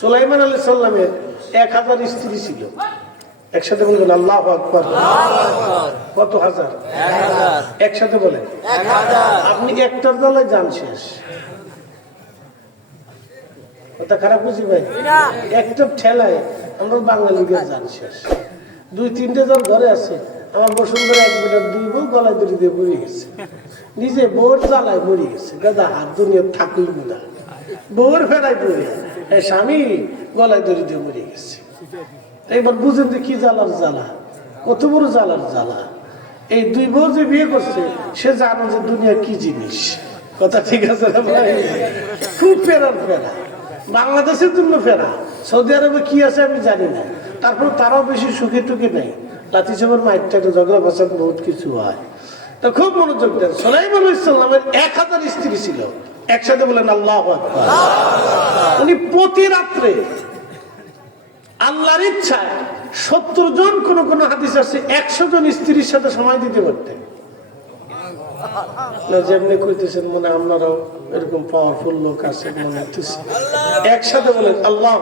সুলাইমান আলী সাল্লামের এক হাজার স্ত্রী ছিল। একসাথে বলবেন আল্লাহ আকবর। কত হাজার? একসাথে বলেন আপনি একটার দলায় যান শেষ। কথা খারাপ বুঝি ভাই? একটা ঠেলায় আমরা বাঙালিদের যান শেষ। দুই, তিনটে জন ঘরে আছে। আমার বসুন্ধরা এক মিটার দুই বউ গলায় দড়ি দিয়ে গেছে। নিজে বউর জ্বালায় মরে গেছে। গাদা হাত দুনিয়া থাকুই না। বউর ফেরাই পড়ে এই স্বামী গলায় দড়ি দিয়ে মরে গেছে। এবার বুঝেন যে কি জ্বালার জ্বালা? কত বড় জ্বালার জ্বালা? এই দুই বউ যে বিয়ে করছে, সে জানে যে দুনিয়া কি জিনিস। কথা ঠিক আছে খুব ফেরার ফেরা বাংলাদেশের জন্য ফেরা সৌদি আরবে কি আছে আমি জানি না। তারপর তারাও বেশি সুখে টুকে নেই। লাতি সাহেবের মাইকটাকে ঝগড়া ফাসাদ বহুত কিছু হয়। তো খুব মনোযোগ দেন। সোলাইমান ইসলামের এক হাজার স্ত্রী ছিল। একসাথে বলেন, আল্লাহ উনি প্রতি রাত্রে আল্লাহর ইচ্ছায় সত্তর জন কোন কোন হাদিস আছে, একশো জন স্ত্রীর সাথে সময় দিতে পারতেন। যেমনি কইতেছেন, মনে আপনারাও এরকম পাওয়ারফুল লোক আছে মনে একসাথে বলেন, আল্লাহ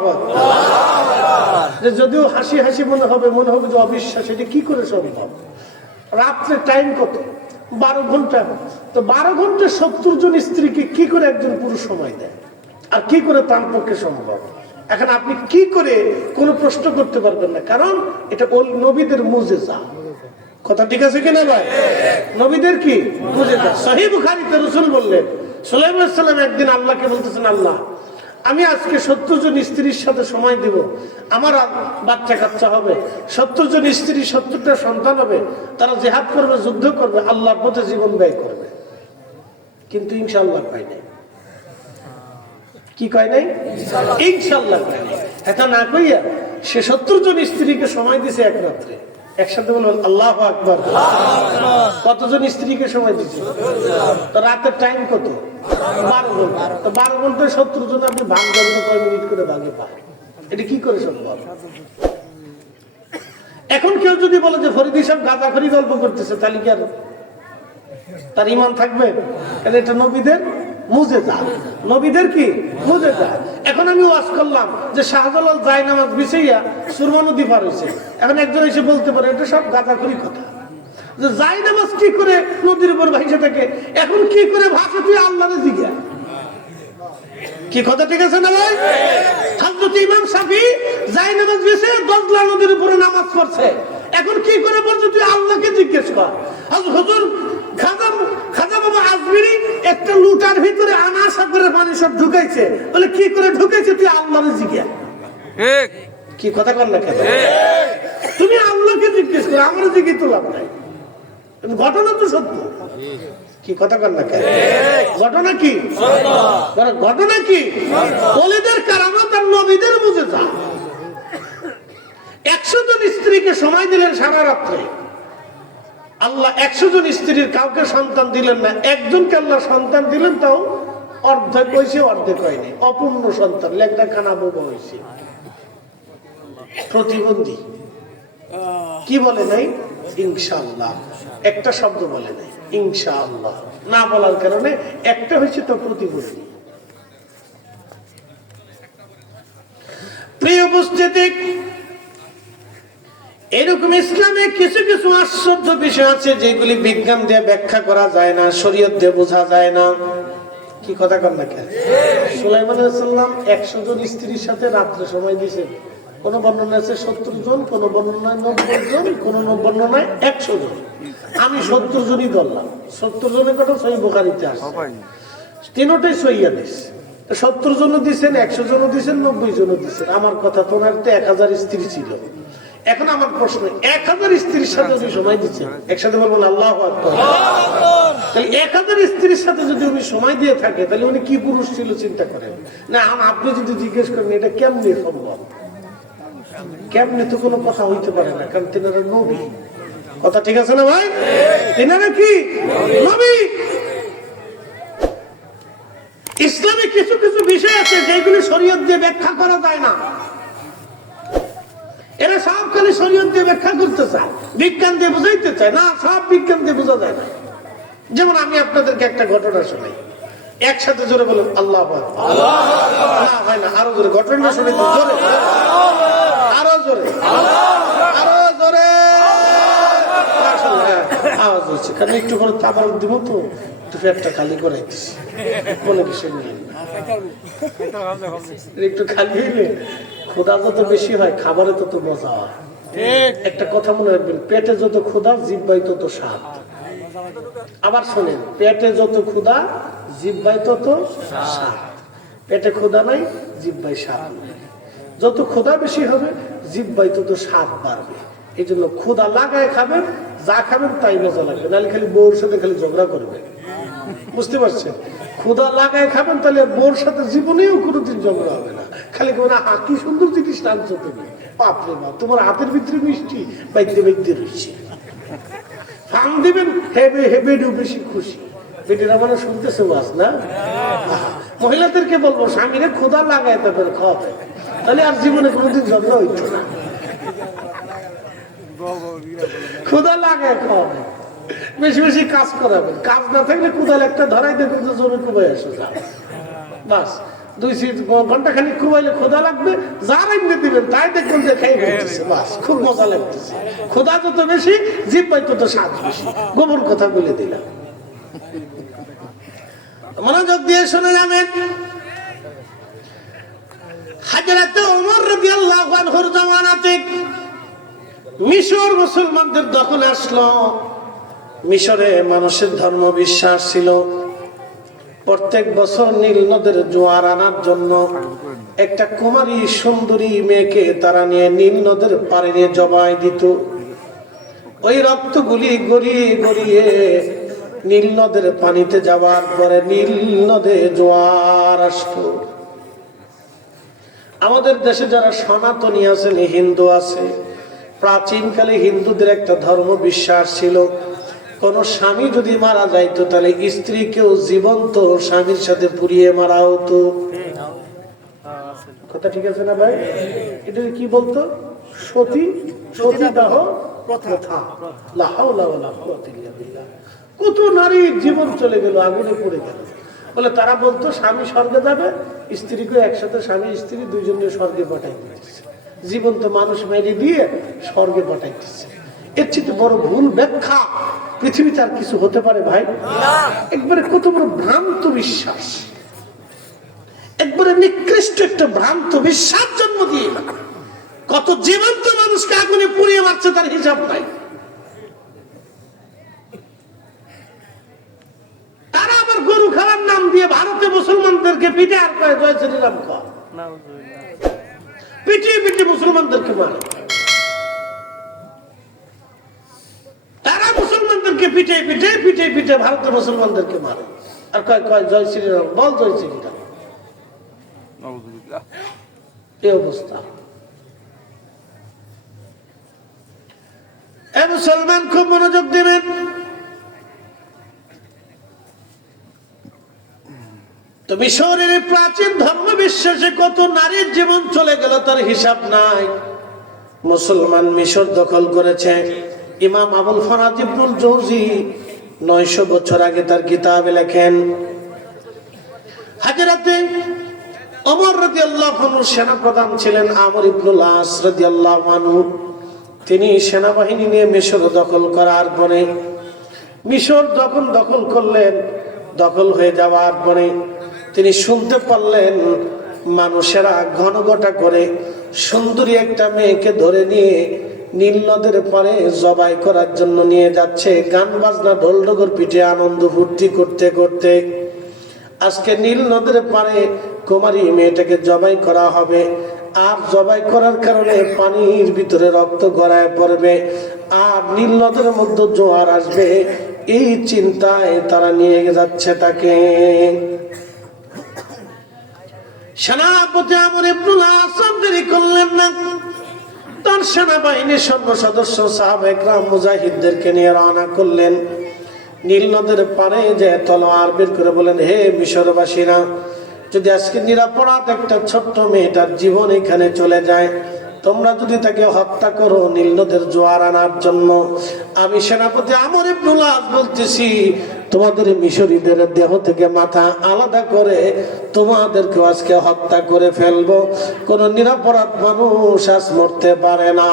যদিও হাসি হাসি মনে হবে মনে হবে যে অবিশ্বাস, এটা কি করে সম্ভব? রাত্রে টাইম কত? বারো ঘণ্টা। তো বারো ঘণ্টা সত্তর জন স্ত্রীকে কি করে একজন পুরুষ সময় দেয়? আর কি করে তার পক্ষে সম্ভব? এখন আপনি কি করে কোনো প্রশ্ন করতে পারবেন না? কারণ এটা ওই নবীদের মুজেজা। কথা ঠিক আছে কিনা ভাই? নবীদের কি? মুজেজা। সহি বুখারিতে রসুল বললেন, সুলাইমান সাল্লাম একদিন আল্লাহকে বলতেছেন, আল্লাহ আমি আজকে সত্তর জন স্ত্রীর সাথে সময় দিব। আমার বাচ্চা কাচ্চা হবে। সত্তর জন স্ত্রী সত্তরটা সন্তান হবে। তারা জেহাদ করবে যুদ্ধ করবে আল্লাহর পথে জীবন ব্যয় করবে। কিন্তু ইনশাল্লাহ পাই নাই। কি কয় নাই? ইনশাল্লাহ কয় নাই। এটা না কইয়া সে সত্তর জন স্ত্রীকে সময় দিছে এক রাত্রে। একসাথে বলবেন আল্লাহ আকবর। কতজন স্ত্রীকে সময় দিচ্ছে তো রাতের টাইম কত? বারো ঘণ্টা তো সত্তর জন আপনি ভাগ কয় মিনিট করে ভাগে পায় এটা কি করে সম্ভব? এখন কেউ যদি বলে যে ফরিদি খরি গল্প করতেছে, তাহলে কি আর তার ইমান থাকবে? কারণ এটা নবীদের মুজে যা নবীদের কি? মুজে যা এখন আমি ওয়াজ করলাম যে শাহজালাল জায় নামাজ বিছাইয়া সুরমা নদী পার হয়েছে এখন একজন এসে বলতে পারে, এটা সব গাঁজাখড়ি কথা। যে জায় নামাজ কি করে নদীর উপর ভাইসে থাকে? এখন কি করে ভাষা তুই আল্লাহরে জিজ্ঞা কি কথা ঠিক আছে না ভাই? হযরত ইমাম শাফি জায় নামাজ বেছে দজলা নদীর উপরে নামাজ পড়ছে। এখন কি করে বলছে তুই আল্লাহকে জিজ্ঞেস কর? হুজুর খাজা খাজা বাবা আজমিরি একটা লুটার ভিতরে আনা সাগরের পানি সব ঢুকাইছে। বলে কি করে ঢুকাইছে তুই আল্লাহরে জিজ্ঞা কি কথা কর না তুমি আল্লাহকে জিজ্ঞেস করো আমার দিকে তো লাভ নাই। ঘটনা তো সত্য। কি কথা কর না ঘটনা কি? ঘটনা কি? অলিদের কারামত আর নবীদের বুঝে যা একশো জন স্ত্রীকে সময় দিলেন সারা রাত্রে। আল্লাহ একশো জন স্ত্রীর কাউকে সন্তান দিলেন না। একজনকে আল্লাহ সন্তান দিলেন, তাও অর্ধেক হয়েছে, অর্ধেক হয়নি। অপূর্ণ সন্তান লেখা কানা বোবা হয়েছে। প্রতিবন্ধী। কি বলে নাই? ইনশাআল্লাহ। একটা শব্দ বলে নাই, ইনশাআল্লাহ। না বলার কারণে একটা হয়েছে তো প্রতিবন্ধী এরকম ইসলামে কিছু কিছু আশ্চর্য বিষয় আছে যেগুলি বিজ্ঞান দিয়ে ব্যাখ্যা করা যায় না, শরীয়ত দিয়ে বোঝা যায় না। কি কথা কর না কেন? সুলাইমান একশো জন স্ত্রীর সাথে রাত্রে সময় দিয়েছেন। কোন বর্ণনা আছে সত্তর জন কোন বর্ণনায় নব্বই জন কোন বর্ণনায় একশো জন। আমি সত্তর জনই ধরলাম। সত্তর জনের কথা সহি বোকারিতে আসছে তিনোটাই সইয়া দিস সত্তর জনও দিচ্ছেন একশো জনও দিচ্ছেন নব্বই জনও দিচ্ছেন আমার কথা তোমার তো এক হাজার স্ত্রী ছিল। এখন আমার প্রশ্ন এক হাজার স্ত্রীর সাথে উনি সময় দিচ্ছেন? একসাথে বলবেন আল্লাহ। তাহলে এক হাজার স্ত্রীর সাথে যদি উনি সময় দিয়ে থাকে তাহলে উনি কি পুরুষ ছিল চিন্তা করেন? না আপনি যদি জিজ্ঞেস করেন এটা কেমনে সম্ভব? কেমনে তো কোনো কথা হইতে পারে না, কারণ তেনারা নবী। কথা ঠিক আছে না ভাই? তেনারা কি? নবী! ইসলামে কিছু কিছু বিষয় আছে যেগুলি শরীয়ত দিয়ে ব্যাখ্যা করা যায় না। এরা সব খালি শরীয়ত দিয়ে ব্যাখ্যা করতে চায়, বিজ্ঞান দিয়ে বুঝাইতে চায় না, সব বিজ্ঞান দিয়ে বোঝা যায় না। যেমন আমি আপনাদেরকে একটা ঘটনা শোনাই। একসাথে জোরে বলুন, আল্লাহ। না, হয় না, আরও জোরে, ঘটনাটা শুনে জোরে। খাবারে তত মজা একটা কথা মনে রাখবেন, পেটে যত ক্ষুধা জিব্বাই তত স্বাদ। আবার শোনেন, পেটে যত ক্ষুধা জিব্বাই তত স্বাদ। পেটে ক্ষুধা নাই জিব্বাই স্বাদ নাই। যত ক্ষুধা বেশি হবে জিব্বাই তত স্বাদ বাড়বে। এই জন্য ক্ষুধা লাগায় খাবেন, যা খাবেন তাই মজা লাগবে। নাহলে খালি বউর সাথে খালি ঝগড়া করবে। বুঝতে পারছেন? ক্ষুধা লাগায় খাবেন, তাহলে বোর সাথে জীবনেও কোনোদিন ঝগড়া হবে না। খালি কেউ না কি সুন্দর জিনিস টানছো তুমি। বাপরে বাপ, তোমার হাতের ভিতরে মিষ্টি, বাইতে বাইতে রয়েছে। ফান দিবেন, হেবে হেবেডু বেশি খুশি। বেটিরা মানে শুনতেছে বাস না? মহিলাদেরকে বলব, স্বামীরে ক্ষুধা লাগায় তারপরে খাওয়াতে তাহলে আর জীবনে কোনোদিন ঝগড়া হইতো না। ক্ষুধা লাগায় খাওয়াবে। বেশি বেশি কাজ করাবেন কাজ না থাকলে কোদাল একটা ধরাই দেখবেন যে জমি কুবাই আসে বাস, দুই সিট ঘণ্টা খানি কুবাইলে খোদা লাগবে, যার এমনি দিবেন, তাই দেখবেন যে খাই ফেলতেছে। বাস, খুব মজা লাগতেছে। খোদা যত বেশি জিপ পাই তত স্বাদ বেশি। গোবর কথা বলে দিলাম। মনোযোগ দিয়ে শুনে যাবেন। হাজারাতে ওমর রাদিয়াল্লাহু আনহুর জামানাতে মিশর মুসলমানদের দখলে আসলো। মিশরে মানুষের ধর্ম বিশ্বাস ছিল। প্রত্যেক বছর নীল নদের জোয়ার আনার জন্য একটা কুমারী সুন্দরী মেয়েকে তারা নিয়ে নীল নদের পাড়ে নিয়ে জবাই দিত। ওই রক্তগুলি গড়িয়ে গড়িয়ে নীল নদের পানিতে যাওয়ার পরে নীল নদে জোয়ার আসতো। আমাদের দেশে যারা সনাতনী আছেন হিন্দু আছে, প্রাচীনকালে হিন্দুদের একটা ধর্ম বিশ্বাস ছিল, কোন স্বামী যদি মারা যাইতো, তাহলে স্ত্রীকেও জীবন্ত স্বামীর সাথে পুড়িয়ে মারা হতো। কথা ঠিক আছে না ভাই? এটা কি বলতো? সতী সতীদাহ প্রথা। লা হাওলা কত নারীর জীবন চলে গেল, আগুনে পড়ে গেল। বলে তারা বলতো, স্বামী স্বর্গে যাবে, স্ত্রীকে একসাথে স্বামী স্ত্রী দুইজনকে স্বর্গে পাঠাই দিতেছে জীবন্ত মানুষ মেরে দিয়ে স্বর্গে পাঠাইতেছে এর চেয়ে বড় ভুল ব্যাখ্যা পৃথিবীতে আর কিছু হতে পারে ভাই। একবারে কত বড় ভ্রান্ত বিশ্বাস। একবারে নিকৃষ্ট একটা ভ্রান্ত বিশ্বাস জন্ম দিয়ে কত জীবন্ত মানুষকে আগুনে পুড়িয়ে মারছে তার হিসাব নাই তারা খাওয়ার নাম দিয়ে ভারতে মুসলমানদেরকে পিঠে আর কয় জয় শ্রীরাম খাওয়া পিটিয়ে পিটিয়ে মুসলমানদেরকে মারে। তারা মুসলমানদেরকে পিঠে পিঠে পিঠে পিঠে ভারতের মুসলমানদেরকে মারে। আর কয় কয় জয় শ্রীরাম বল জয় শ্রীরাম। এই অবস্থা। এ মুসলমান খুব মনোযোগ দেবেন তো মিশরের প্রাচীন ধর্ম বিশ্বাসে কত নারীর জীবন চলে গেল তার হিসাব নাই। মুসলমান মিশর দখল করেছে। ইমাম আবুল ফরাজ ইবনুল জৌজি নয়শো বছর আগে তার কিতাবে লেখেন, হাজারাতে অমর রাজি আল্লাহ সেনা প্রধান ছিলেন আমর ইবনুল আস রাজি আল্লাহ তিনি সেনাবাহিনী নিয়ে মিশর দখল করার পরে, মিশর যখন দখল করলেন, দখল হয়ে যাওয়ার পরে তিনি শুনতে পারলেন মানুষেরা ঘনঘটা করে। সুন্দরী একটা মেয়েকে ধরে নিয়ে নীল নদের পরে জবাই করার জন্য নিয়ে যাচ্ছে। গান বাজনা ঢোলডগর পিঠে আনন্দ ফুর্তি করতে করতে। আজকে নীল নদের পারে কুমারী মেয়েটাকে জবাই করা হবে। আর জবাই করার কারণে পানির ভিতরে রক্ত গড়ায় পড়বে। আর নীল নদের মধ্যে জোয়ার আসবে। এই চিন্তায় তারা নিয়ে যাচ্ছে তাকে। সেনাপতি আমর ইবনুল আসাম করলেন না। তার সেনাবাহিনীর সর্ব সদস্য সাহাব একরাম মুজাহিদদেরকে নিয়ে রওনা করলেন। নীল নদের পারে যে তলোয়ার বের করে বলেন হে মিশরবাসীরা, যদি আজকে নিরাপরাধ একটা ছোট্ট মেয়েটার জীবন এখানে চলে যায় তোমরা যদি তাকে হত্যা করো, নীল নদের জোয়ার আনার জন্য, আমি সেনাপতি আমর বলতেছি, তোমাদের মিশরীদের দেহ থেকে মাথা আলাদা করে তোমাদেরকে আজকে হত্যা করে ফেলব। কোন নিরাপরাধ মানুষ আজ মরতে পারে না।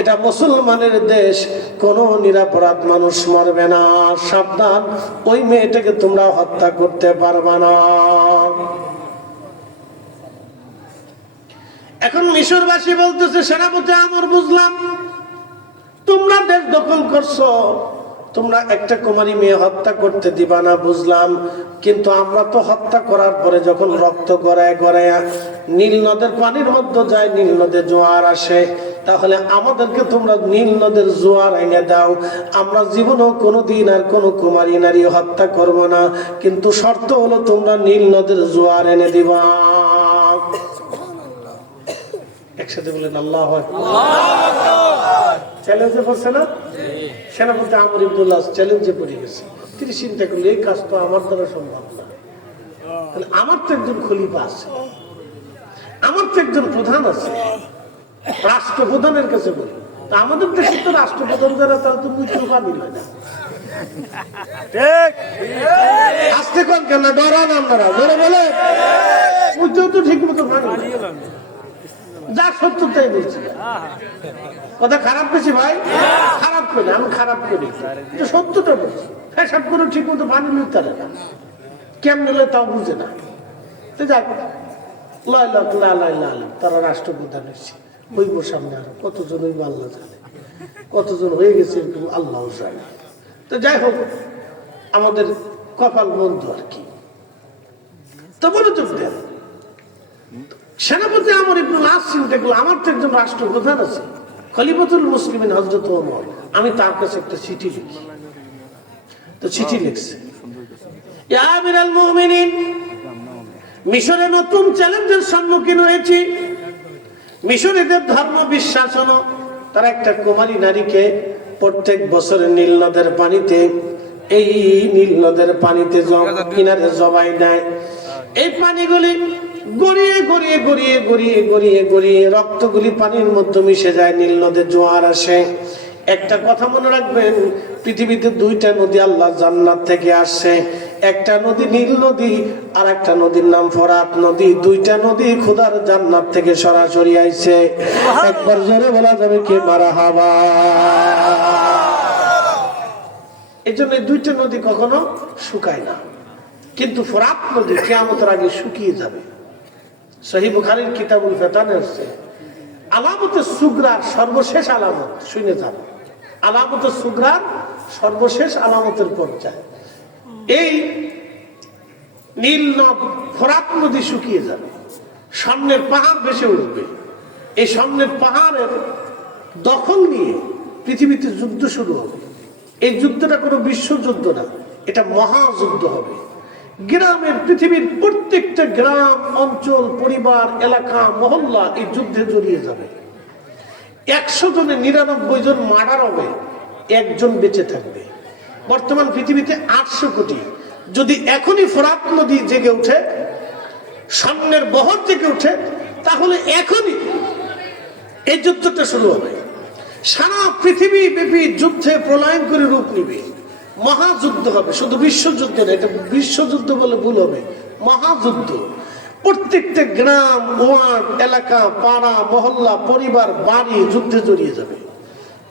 এটা মুসলমানের দেশ, কোন নিরাপরাধ মানুষ মরবে না। সাবধান, ওই মেয়েটাকে তোমরা হত্যা করতে পারবে না। এখন মিশরবাসী বলতেছে, সেনাপতি, আমার বুঝলাম, তোমরা দেশ দখল করছ, তোমরা একটা কুমারী মেয়ে হত্যা করতে দিবা না, বুঝলাম, কিন্তু আমরা তো হত্যা করার পরে যখন রক্ত গড়ায় গড়ায় নীল নদের পানির মধ্যে যায়, নীল নদের জোয়ার আসে, তাহলে আমাদেরকে তোমরা নীল নদের জোয়ার এনে দাও। আমরা জীবনেও কোনোদিন আর কোনো কুমারী নারী হত্যা করব না, কিন্তু শর্ত হলো তোমরা নীল নদের জোয়ার এনে দিবা। একসাথে বলেন আল্লাহ চ্যালেঞ্জে পড়ছে না? সেনাপতি আমর ইবদুল্লাহ চ্যালেঞ্জে পড়ে গেছে। তিনি চিন্তা করলে এই কাজ তো আমার দ্বারা সম্ভব না। আমার তো একজন খলিফা আছে। আমার তো একজন প্রধান আছে। রাষ্ট্রপ্রধানের কাছে বলি। তা আমাদের দেশে তো রাষ্ট্রপ্রধান যারা তারা তো মৃত্যু পাবি হয় না। আসতে কম কেন? ডরান আপনারা। ধরে বলে মৃত্যু তো ঠিক মতো পানি যা সত্য তাই বলছি। কথা খারাপ পেয়েছি ভাই? খারাপ করে, আমি খারাপ করি। সত্যটা বলছি। ফ্যাসাদ করে ঠিক মতো পানি মিলতে না। কেমন তাও বুঝে না। তো যাক তারা রাষ্ট্রপ্রধান হয়েছে হইব সামনে আরও। কতজন হইব আল্লাহ জানে। কতজন হয়ে গেছে আল্লাহ জানে। তো যাই হোক, আমাদের কপাল বন্ধু আর কি। তো মনোযোগ দেন। সেনাপতি আমার একটু লাস্ট চিন্তা করল, আমার তো একজন রাষ্ট্রপ্রধান আছে, খলিফাতুল মুসলিমিন হজরত ওমর, আমি তার কাছে একটা চিঠি লিখি। তো চিঠি লিখছে মিশরে নতুন চ্যালেঞ্জের সম্মুখীন হয়েছি। মিশরীদের ধর্ম বিশ্বাস হলো, তারা একটা কুমারী নারীকে প্রত্যেক বছরে নীল নদের পানিতে, এই নীল নদের পানিতে কিনারে জবাই দেয়। এই পানিগুলি গড়িয়ে গড়িয়ে গড়িয়ে গড়িয়ে গড়িয়ে গড়িয়ে রক্তগুলি পানির মধ্যে মিশে যায় নীল নদের জোয়ার আসে। একটা কথা মনে রাখবেন পৃথিবীতে দুইটা নদী আল্লাহ জান্নাত থেকে আসছে। একটা নদী নীল নদী আর একটা নদীর নাম ফরাত নদী। দুইটা নদী খুদার জান্নাত থেকে সরাসরি আইছে। একবার জোরে বলা যাবে কে মারা হাবা এই জন্য দুইটা নদী কখনো শুকায় না। কিন্তু ফরাত নদী কেয়ামতের আগে শুকিয়ে যাবে। সহি বুখারির কিতাবুল ফেতানে হচ্ছে আলামতে সুগ্রার সর্বশেষ আলামত, শুনে যান। আলামতে সুগ্রার সর্বশেষ আলামতের পর্যায়ে। এই নীল নদ ফরাত নদী শুকিয়ে যাবে, সামনের পাহাড় ভেসে উঠবে। এই সামনের পাহাড়ের দখল নিয়ে পৃথিবীতে যুদ্ধ শুরু হবে। এই যুদ্ধটা কোনো বিশ্বযুদ্ধ না, এটা মহাযুদ্ধ হবে। গ্রামের পৃথিবীর প্রত্যেকটা গ্রাম, অঞ্চল, পরিবার, এলাকা, মহল্লা এই যুদ্ধে জড়িয়ে যাবে। একশো জনে নিরানব্বই জন মার্ডার হবে, একজন বেঁচে থাকবে। বর্তমান পৃথিবীতে আটশো কোটি। যদি এখনই ফরাত নদী জেগে উঠে সামনের বহর জেগে উঠে তাহলে এখনই এই যুদ্ধটা শুরু হবে। সারা পৃথিবী ব্যাপী যুদ্ধে প্রলয়ন করে রূপ নিবে। মহাযুদ্ধ হবে। শুধু বিশ্বযুদ্ধ না এটা বিশ্বযুদ্ধ বলে ভুল হবে। মহাযুদ্ধ। প্রত্যেকটা গ্রাম, ওয়ার্ড, এলাকা, পাড়া, মহল্লা, পরিবার, বাড়ি যুদ্ধে জড়িয়ে যাবে।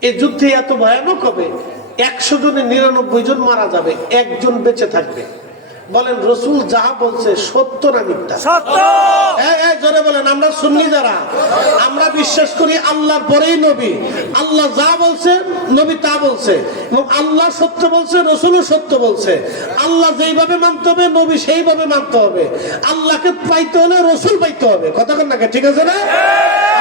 এই যুদ্ধে এত ভয়ানক হবে, একশো জনে নিরানব্বই জন মারা যাবে, একজন বেঁচে থাকবে। বলেন রসুল যাহা বলছে সত্য না মিথ্যা? জোরে বলেন আমরা শুননি যারা আমরা বিশ্বাস করি আল্লাহ পরেই নবী। আল্লাহ যা বলছে নবী তা বলছে। এবং আল্লাহ সত্য বলছে রসুলও সত্য বলছে। আল্লাহ যেইভাবে মানতে হবে নবী সেইভাবে মানতে হবে। আল্লাহকে পাইতে হলে রসুল পাইতে হবে। কথা কন নাকি ঠিক আছে না?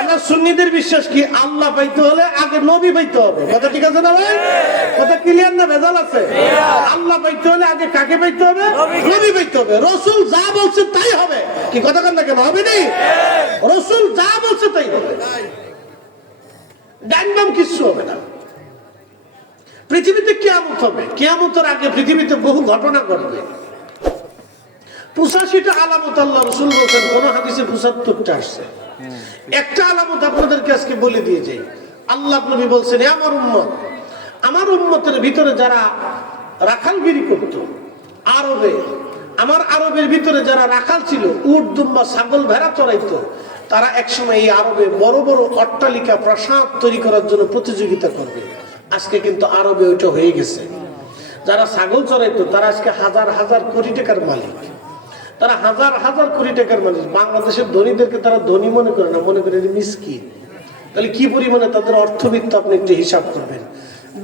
আমরা সুন্নিদের বিশ্বাস কি? আল্লাহ পাইতে হলে আগে নবী পাইতে হবে। কথা ঠিক আছে না ভাই? কথা ক্লিয়ার না ভেজাল আছে? আল্লাহ পাইতে হলে আগে কাকে পাইতে হবে? নবী পাইতে হবে। রসুল যা বলছে তাই হবে। কি কথা কন কেন? হবে রসুল যা বলছে তাই হবে। কিচ্ছু হবে না। পৃথিবীতে কেয়ামত হবে। কেয়ামতের আগে পৃথিবীতে বহু ঘটনা ঘটবে। পঁচাশিটা আলামত আল্লাহ রসুল বলছেন। কোন হাদিসে পঁচাত্তরটা আসছে। একটা আলামত আপনাদেরকে আজকে বলে দিয়ে যাই। আল্লাহ নবী বলছেন আমার উম্মত, আমার উম্মতের ভিতরে যারা রাখালগিরি করত, আরবে, আমার আরবের ভিতরে যারা রাখাল ছিল, উট, দুম্বা, ছাগল, ভেড়া চড়াইতো, তারা একসময় এই আরবে বড় বড় অট্টালিকা, প্রাসাদ তৈরি করার জন্য প্রতিযোগিতা করবে। আজকে কিন্তু আরবে ওইটা হয়ে গেছে। যারা ছাগল চড়াইতো, তারা আজকে হাজার হাজার কোটি টাকার মালিক। তারা হাজার হাজার কোটি টাকার মালিক বাংলাদেশের ধনীদেরকে তারা ধনী মনে করে না, মনে করে মিসকিন। তাহলে কি পরিমাণে তাদের অর্থবিত্ত আপনি একটু হিসাব করবেন?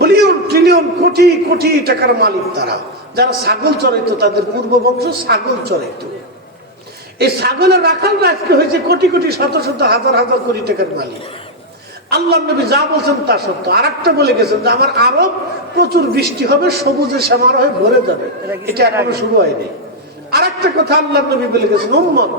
বিলিয়ন, ট্রিলিয়ন, কোটি কোটি টাকার মালিক তারা। যারা ছাগল চড়াইতো তাদের পূর্ব বংশ ছাগল চড়াইতো এই ছাগলের রাখালরা আজকে হয়েছে কোটি কোটি, শত শত, হাজার হাজার কোটি টাকার মালিক। আল্লাহ নবী যা বলছেন তা সত্য। আর একটা বলে গেছেন যে, আমার আরব প্রচুর বৃষ্টি হবে সবুজে হয়ে ভরে যাবে। এটা এখনও শুরু হয়নি। আর একটা কথা আল্লাহ নবী বলে গেছেন উম্মত।